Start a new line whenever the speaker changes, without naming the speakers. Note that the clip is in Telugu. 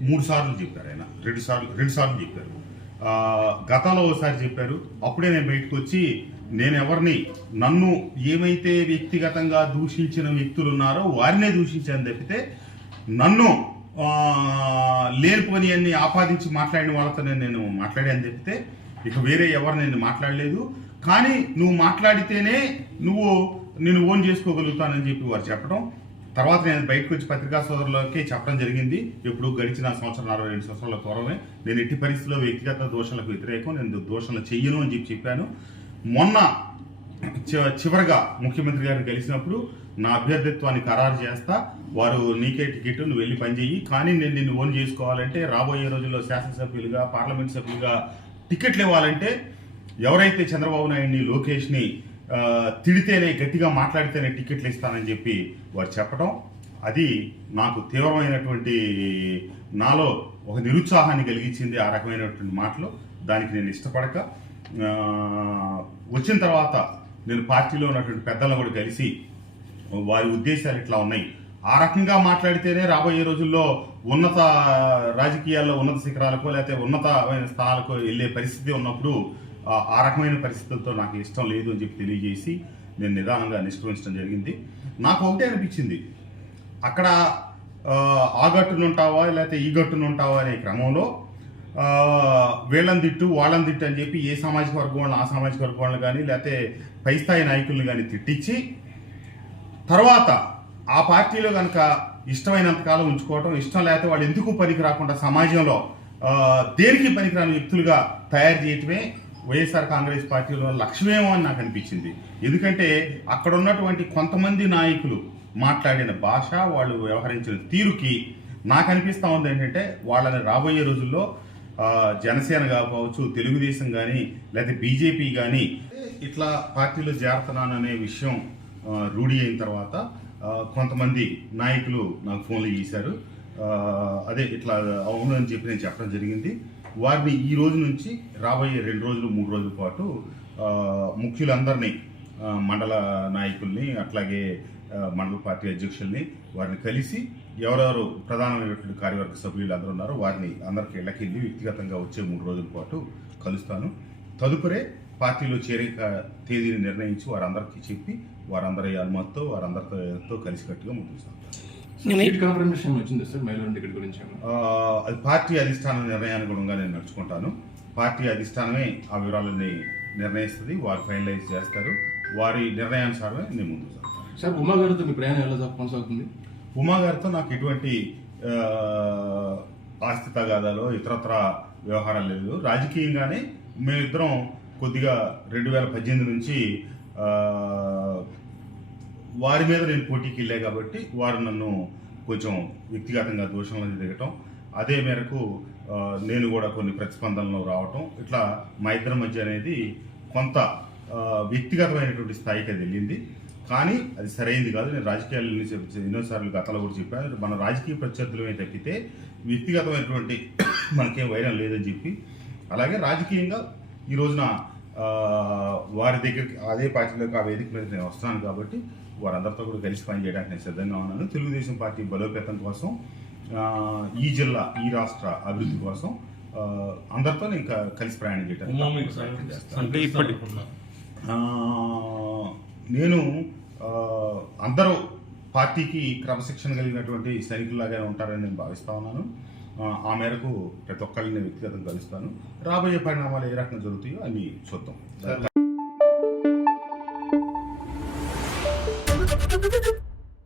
మూడు సార్లు చెప్పారు ఆయన. రెండు సార్లు రెండు సార్లు చెప్పారు. గతంలో ఒకసారి చెప్పారు. అప్పుడే నేను బయటకు వచ్చి నేను ఎవరిని నన్ను ఏమైతే వ్యక్తిగతంగా దూషించిన వ్యక్తులు ఉన్నారో వారినే దూషించాను తప్పితే నన్ను లేనిపోని అన్ని ఆపాదించి మాట్లాడిన వాళ్ళతో నేను మాట్లాడాను తప్పితే ఇక వేరే ఎవరు నేను మాట్లాడలేదు. కానీ నువ్వు మాట్లాడితేనే నువ్వు నేను ఓన్ చేసుకోగలుగుతానని చెప్పి వారు చెప్పడం. తర్వాత నేను బయటకు వచ్చి పత్రికా సోదరులకి చెప్పడం జరిగింది. ఎప్పుడు గడిచిన సంవత్సరం అరవై రెండు సంవత్సరాల పూర్వమే నేను ఎట్టి పరిస్థితుల్లో వ్యక్తిగత దోషాలకు వ్యతిరేకం నేను దోషాలు చెయ్యను అని చెప్పి చెప్పాను. మొన్న చివరిగా ముఖ్యమంత్రి గారిని కలిసినప్పుడు నా అభ్యర్థిత్వాన్ని ఖరారు చేస్తా వారు నీకే టికెట్ నువ్వు వెళ్ళి పనిచేయి కానీ నేను నిన్ను ఓన్ చేసుకోవాలంటే రాబోయే రోజుల్లో శాసనసభ్యులుగా పార్లమెంట్ సభ్యులుగా టికెట్లు ఇవ్వాలంటే ఎవరైతే చంద్రబాబు నాయుడిని లోకేష్ని తిడితేనే గట్టిగా మాట్లాడితేనే టికెట్లు ఇస్తానని చెప్పి వారు చెప్పడం అది నాకు తీవ్రమైనటువంటి నాలో ఒక నిరుత్సాహాన్ని కలిగించింది ఆ రకమైనటువంటి మాటలు. దానికి నేను ఇష్టపడక వచ్చిన తర్వాత నేను పార్టీలో ఉన్నటువంటి పెద్దలను కూడా కలిసి వారి ఉద్దేశాలు ఇట్లా ఉన్నాయి. ఆ రకంగా మాట్లాడితేనే రాబోయే రోజుల్లో ఉన్నత రాజకీయాల్లో ఉన్నత శిఖరాలకో లేకపోతే ఉన్నతమైన స్థానాలకు వెళ్ళే పరిస్థితి ఉన్నప్పుడు ఆ రకమైన పరిస్థితులతో నాకు ఇష్టం లేదు అని చెప్పి తెలియజేసి నేను నిదానంగా నిష్క్రమించడం జరిగింది. నాకు ఒకటే అనిపించింది. అక్కడ ఆ, గట్టును ఉంటావా లేకపోతే ఈ గట్టును ఉంటావా అనే క్రమంలో వీళ్ళని తిట్టు వాళ్ళని తిట్టు అని చెప్పి ఏ సామాజిక వర్గం వాళ్ళని ఆ సామాజిక వర్గం వాళ్ళని కానీ లేకపోతే పై స్థాయి నాయకుల్ని కానీ తిట్టించి తర్వాత ఆ పార్టీలో కనుక ఇష్టమైనంత కాలం ఉంచుకోవటం ఇష్టం లేకపోతే వాళ్ళు ఎందుకు పనికి రాకుండా సమాజంలో దేనికి పనికిరాని వ్యక్తులుగా తయారు చేయటమే వైఎస్ఆర్ కాంగ్రెస్ పార్టీలో లక్ష్యమేమో అని నాకు అనిపించింది. ఎందుకంటే అక్కడ ఉన్నటువంటి కొంతమంది నాయకులు మాట్లాడిన భాష వాళ్ళు వ్యవహరించిన తీరుకి నాకు అనిపిస్తూ ఉంది ఏంటంటే వాళ్ళని రాబోయే రోజుల్లో జనసేన కావచ్చు తెలుగుదేశం కానీ లేకపోతే బీజేపీ కానీ ఇట్లా పార్టీలో చేరుతున్నాను అనే విషయం ఆ, రూఢి అయిన తర్వాత కొంతమంది నాయకులు నాకు ఫోన్లు చేశారు. అదే ఇట్లా అవును అని చెప్పి నేను చెప్పడం జరిగింది. వారిని ఈ రోజు నుంచి రాబోయే రెండు రోజులు మూడు రోజుల పాటు ముఖ్యులందరినీ మండల నాయకుల్ని అట్లాగే మండల పార్టీ అధ్యక్షుల్ని వారిని కలిసి ఎవరెవరు ప్రధానమైనటువంటి కార్యవర్గ సభ్యులు అందరూ ఉన్నారో వారిని అందరికి ఇళ్ళకెళ్ళి వ్యక్తిగతంగా వచ్చే మూడు రోజుల పాటు కలుస్తాను. తదుపరే పార్టీలో చేరిక తేదీని నిర్ణయించి వారందరికీ చెప్పి వారందరి అనుమతితో వారందరితో కలిసికట్టుగా ముందుకు
సీట్ కాన్ఫర్మేషన్ వచ్చింది సార్? మైలాండ్ టికెట్ గురించి ఏమన్నా?
ఆ, అది పార్టీ అధిష్టానం నిర్ణయానుగుణంగా నేను నడుచుకుంటాను. పార్టీ అధిష్టానమే ఆ వివరాలని నిర్ణయిస్తుంది వారు ఫైనలైజ్ చేస్తారు. వారి నిర్ణయానుసారమే నేను ముందుకు సాగుతాను.
సార్ ఉమా గారితో మీ ప్రయాణం ఎలా సాగు- కొనసాగుతుంది?
ఉమా గారితో నాకు ఎటువంటి ఆ, ఆస్తి తగాదాలో ఇతరత్ర వ్యవహారాలు లేదు. రాజకీయంగానే మేమిద్దరం కొద్దిగా రెండు వేల పద్దెనిమిది నుంచి ఆ, వారి మీద నేను పోటీకి వెళ్ళా కాబట్టి వారు నన్ను కొంచెం వ్యక్తిగతంగా దోషంలో దిగటం అదే మేరకు నేను కూడా కొన్ని ప్రతిస్పందనలు రావటం. ఇట్లా మా ఇద్దరి మధ్య అనేది కొంత వ్యక్తిగతమైనటువంటి స్థాయికి అది వెళ్ళింది. కానీ అది సరైంది కాదు. నేను రాజకీయాలు ఎన్నోసార్లు గతంలో కూడా చెప్పాను మన రాజకీయ ప్రత్యర్థులమే తప్పితే వ్యక్తిగతమైనటువంటి మనకేం వైరం లేదని చెప్పి. అలాగే రాజకీయంగా ఈ రోజున వారి దగ్గరికి అదే పార్టీలోకి ఆ వేదిక మీద నేను వస్తున్నాను కాబట్టి వారందరితో కూడా కలిసి పనిచేయడానికి నేను సిద్ధంగా ఉన్నాను. తెలుగుదేశం పార్టీ బలోపేతం కోసం ఈ జిల్లా ఈ రాష్ట్ర అభివృద్ధి కోసం అందరితో నేను కలిసి ప్రయాణం చేయడానికి నేను అందరూ పార్టీకి క్రమశిక్షణ కలిగినటువంటి సైనికుల్లాగానే ఉంటారని నేను భావిస్తా ఉన్నాను. ఆ, మేరకు ప్రతి ఒక్కరిని వ్యక్తిగతం వ్యక్తిగతంగా కలుస్తాను. రాబోయే పరిణామాలు ఏ రకంగా జరుగుతాయో అని చూద్దాం.